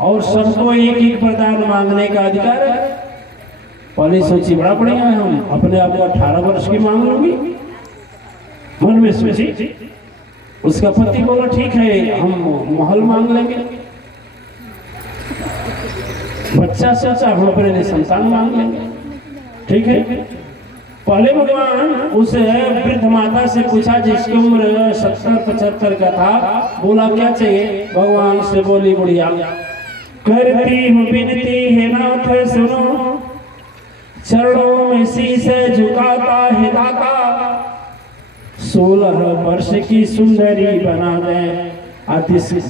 और सबको एक एक वरदान मांगने का अधिकार है। पहले सोची बड़ा बढ़िया है, हम अपने आप को 18 वर्ष की मांग लूंगी। मन में सोची, उसका पति बोला ठीक है हम महल मांग लेंगे। बच्चा सोचा हम अपने लिए संतान मांग लेंगे, ठीक है। पहले भगवान उस वृद्ध माता से पूछा जिसकी उम्र 70-75 का था, बोला क्या चाहिए। भगवान से बोली बुढ़िया, करती हूँ विनती है नाथ सुनो, चरणों में शीश झुकाता है दाता, 16 वर्ष की सुंदरी बना दे,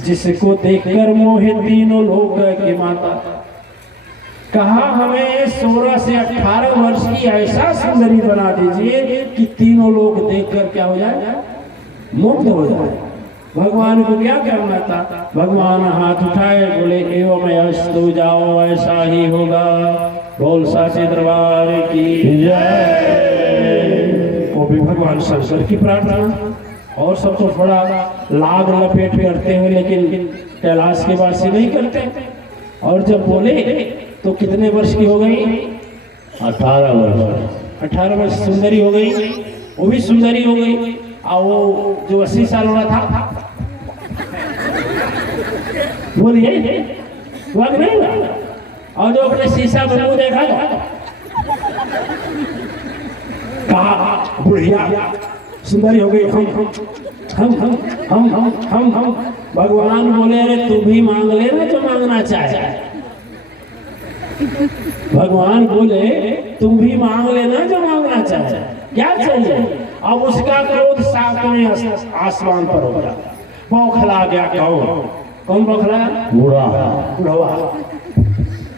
जिसको देखकर मोहे तीनों लोग की माता। कहा हमें 16 से 18 वर्ष की ऐसा सुंदरी बना दीजिए कि तीनों लोग देखकर क्या हो जाए, मुग्ध हो जाए। भगवान को क्या करना था। भगवान हाथ उठाए, बोले एवं अस्तु, जाओ ऐसा ही होगा। बोल साचे दरबार की जय। वो भी भगवान शंकर की प्रार्थना, और सब तो बड़ा लाग लपेट करते हैं, लेकिन कैलाश के वासी नहीं करते। और जब बोले तो कितने वर्ष की हो गई, 18 वर्ष। 18 वर्ष सुंदरी हो गई, वो भी सुंदरी हो गई। और वो जो 80 साल वाला था, बोलिए वह नहीं हुआ। और जो अपने शीशा में मुंह देखा था, कहा बुढ़िया सुंदरी हो गई, हम भगवान बोले अरे तू भी मांग लेना जो मांगना चाहे। भगवान बोले तुम भी मांग लेना जो मांगना चाहे। क्या चाहिए। अब उसका क्रोध 7वें आसमान पर हो गया, बौखला गया। कौन बौखला, बुढ़वा।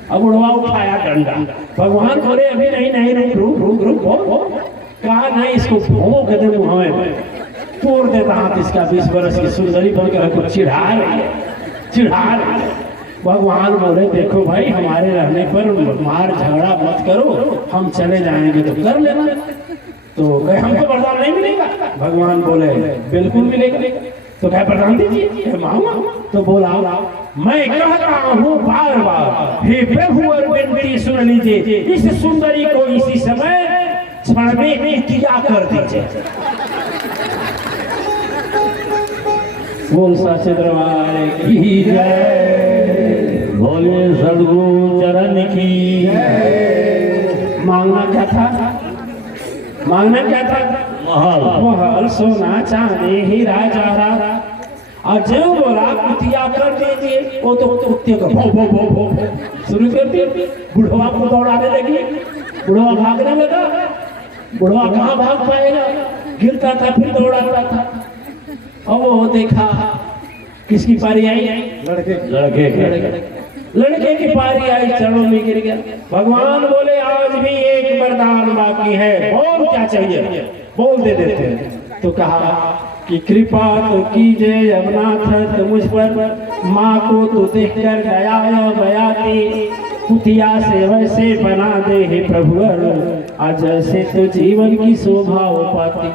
अब बुढ़वा उठाया डंडा। भगवान बोले अभी नहीं रुक। कहा नहीं, इसको भोंक दे मुंह में, तोड़ देता हाथ इसका। 20 वर्ष की सुंदरी बनकर हमको चिढ़ा रही है। भगवान बोले देखो भाई, हमारे रहने पर मार झगड़ा मत करो, हम चले जाएंगे तो कर लेना। तो कहे हमको वरदान नहीं मिलेगा। भगवान बोले बिल्कुल मिलेगा। तो कहे वरदान दीजिए मामा। तो बोला मैं कहता हूँ बार बार, हे प्रभु और विनती सुन लीजिए, इस सुंदरी को इसी समय क्षण में किया कर दीजिए। बोल साचे दरबार की जय। बोले सद्गुरु चरण की। मांगना क्या था, मांगना क्या था, महल सोना चांदी हीरा जवाहरात। और जो बोला कुतिया कर दीजिए, वो तो कुत्ते को भो शुरू कर दिया। बुढ़वा को दौड़ाने लगी, बुढ़वा भागने लगा। बुढ़वा कहाँ भाग पाएगा, गिरता था फिर दौड़ाता था। और वो देखा किसकी पारी आई, लड़के की पारी आई, चरणों में गिर गया। भगवान बोले आज भी एक वरदान बाकी है, बोल क्या चाहिए, बोल दे देते हैं। तो कहा कि कृपा तो कीजिए अवनाथ तो मुझ पर, माँ को तो देखकर दया बयाती, कुतिया से वैसे बना दे हे प्रभुवर, आज जैसे तो जीवन की शोभा हो पाती।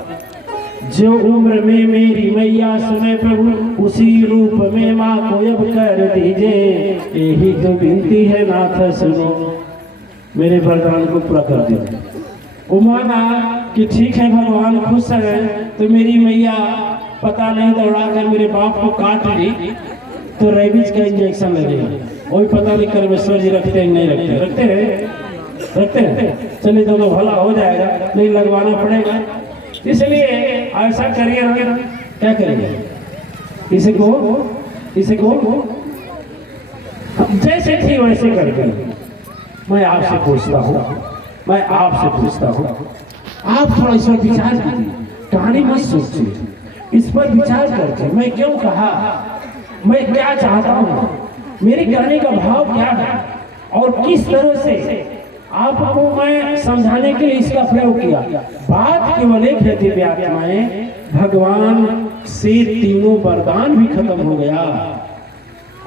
जो उम्र में मेरी मैया सुने प्रभु, उसी रूप में माँ को अब कर दीजिए, यही तो विनती है नाथ सुनो, मेरे वरदान को पूरा कर दीजिए। वो माना कि ठीक है भगवान खुश है, तो मेरी मैया पता नहीं दौड़ा कर मेरे बाप को काट ली तो रेबीज का इंजेक्शन लगेगा। वही पता नहीं करमेश्वर जी रखते हैं नहीं रखते हैं। चलिए तो भला हो जाएगा, नहीं लगवाना पड़ेगा। इसलिए ऐसा करिए ना, क्या करिए, इसे को जैसे थी वैसे करके। मैं आपसे पूछता हूँ, आप थोड़ा इस पर विचार कीजिए, कहानी मत सोचिए, इस पर विचार करके मैं क्यों कहा, मैं क्या चाहता हूँ, मेरे कहने का भाव क्या है, और किस तरह से आपको मैं समझाने के लिए इसका प्रयोग किया। बात केवल एक है दिव्य आत्माएं, भगवान से तीनों वरदान भी खत्म हो गया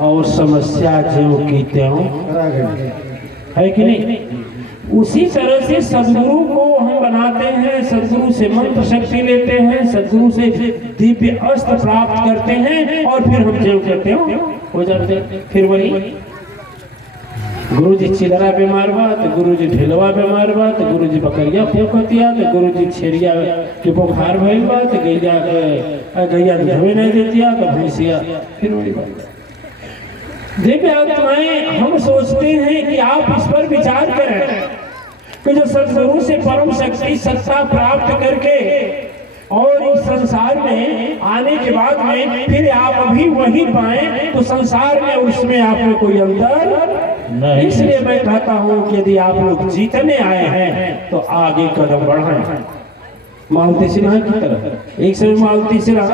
और समस्या जो की त्यों है कि नहीं। उसी तरह से सदगुरु को हम बनाते हैं, सदगुरु से मंत्र शक्ति लेते हैं, सदगुरु से दिव्य अस्त्र प्राप्त करते हैं, और फिर हम जो करते हो जाते हैं। फिर वही गुरुजी चिलरा बीमार बा तो गुरुजी ढिलवा बीमार बा तो गुरुजी बकरिया फेंकतिया तो गुरुजी छेरिया के बुखार भइल बा तो गैया दूधवे नहीं देतिया तो भैंसिया फिर वही बात। दिव्य आत्माएं, हम सोचते हैं कि आप इस पर विचार करें कि जो सदगुरु से परम शक्ति सत्ता प्राप्त करके और इस संसार में आने के बाद में फिर आप अभी वही पाए तो संसार में उसमें आप में कोई अंतर नहीं। इसलिए मैं कहता हूं कि यदि आप लोग जीतने आए हैं तो आगे कदम बढ़ाएं। मालती सिन्हा की तरह एक समय मालती सिन्हा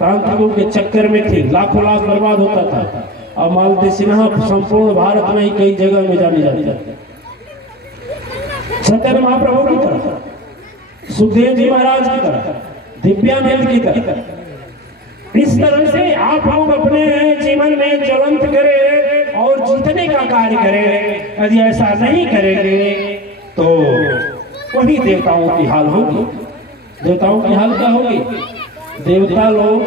तांत्रिकों के चक्कर में थी, लाखों लाख बर्बाद होता था। अब मालती सिन्हा संपूर्ण भारत में ही कई जगह में जानी जाती है। सत्य महाप्रभु की तरह, सुखदेव जी महाराज की तरह, दिव्यानंद की तरह, इस तरह से आप लोग अपने जीवन में ज्वलंत करें और जीतने का कार्य करें। यदि ऐसा नहीं करेंगे तो वही देवताओं की हाल होगी। देवताओं की हाल क्या होगी? देवता लोग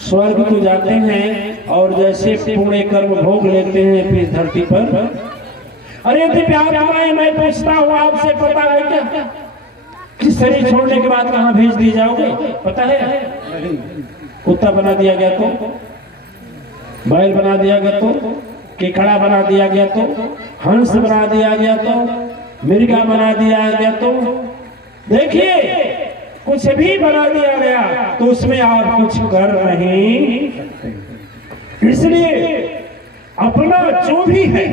स्वर्ग को जाते हैं और जैसे पुण्य कर्म भोग लेते हैं फिर धरती पर। अरे दिव्यात्माएं, मैं पूछता हूँ आपसे, पता है क्या कि शरीर छोड़ने के बाद कहाँ भेज दिए जाओगे? पता है? कुत्ता बना दिया गया तो, बैल बना दिया गया तो, केकड़ा बना दिया गया तो, हंस बना दिया गया तो, मिर्गा बना दिया गया तो, देखिए कुछ भी बना दिया गया तो उसमें आप कुछ कर नहीं। इसलिए अपना जो भी है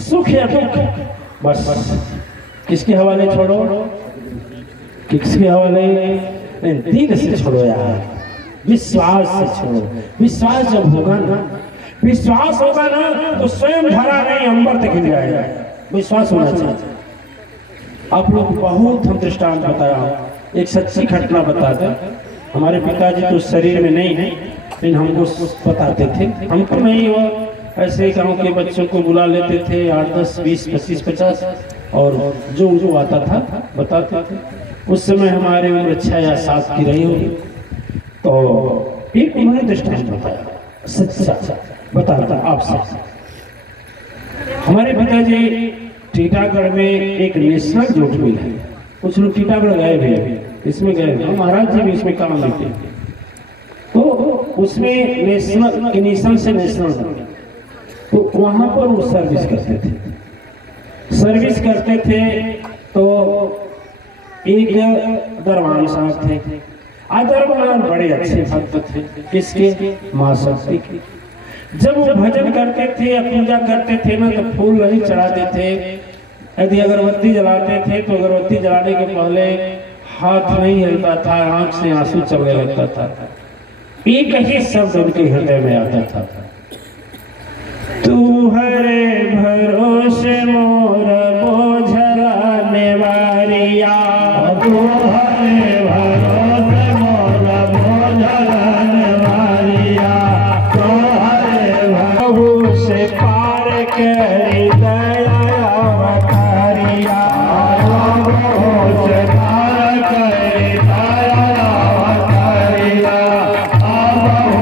सुख या दुख बस किसके हवाले छोड़ो, किसके हवाले? दिल से छोड़ो यार, विश्वास से छोड़ो। विश्वास जब होगा ना, विश्वास होगा ना तो स्वयं धरा नहीं अंबर तक गिर जाएगा। विश्वास होना चाहिए। आप लोग बहुत हम दृष्टांत बताया, एक सच्ची घटना बताते। हमारे पिताजी तो शरीर में नहीं है लेकिन हमको बताते थे। हमको नहीं, वो ऐसे गांव के बच्चों को बुला लेते थे, 8, 10, 20, 25, 50 और जो उनको आता था बताते थे। उस समय हमारे उम्र 6 या 7 की रही होगी। तो एक उन्होंने दृष्टांत बताया, सच्चा बताता आपसे। हमारे पिताजी टीटागढ़ में एक नेशनल जूट मिल है, कुछ लोग टीटागढ़ गए भी हैं, इसमें गए, महाराज जी भी इसमें काम लेते हैं। तो उसमें नेशनल नेशनल से नेशनल, तो वहां पर वो सर्विस करते थे। तो एक दरबान साहब थे, दरबान बड़े अच्छे भक्त थे। किसके? मां शक्ति के। जब वो भजन करते थे या पूजा करते थे ना तो फूल नहीं चढ़ाते थे। यदि अगरबत्ती जलाते थे तो अगरबत्ती जलाने के पहले हाथ नहीं हिलता था, आंख से आंसू चलने लगता था। एक ही शब्द उनके हृदय में आता था, तू हरे भरोसे मोर बोझला नेवारिया, तू हरे भरोसे मोर बोझला नेवारिया, तो हरे भरोसे पार करी दया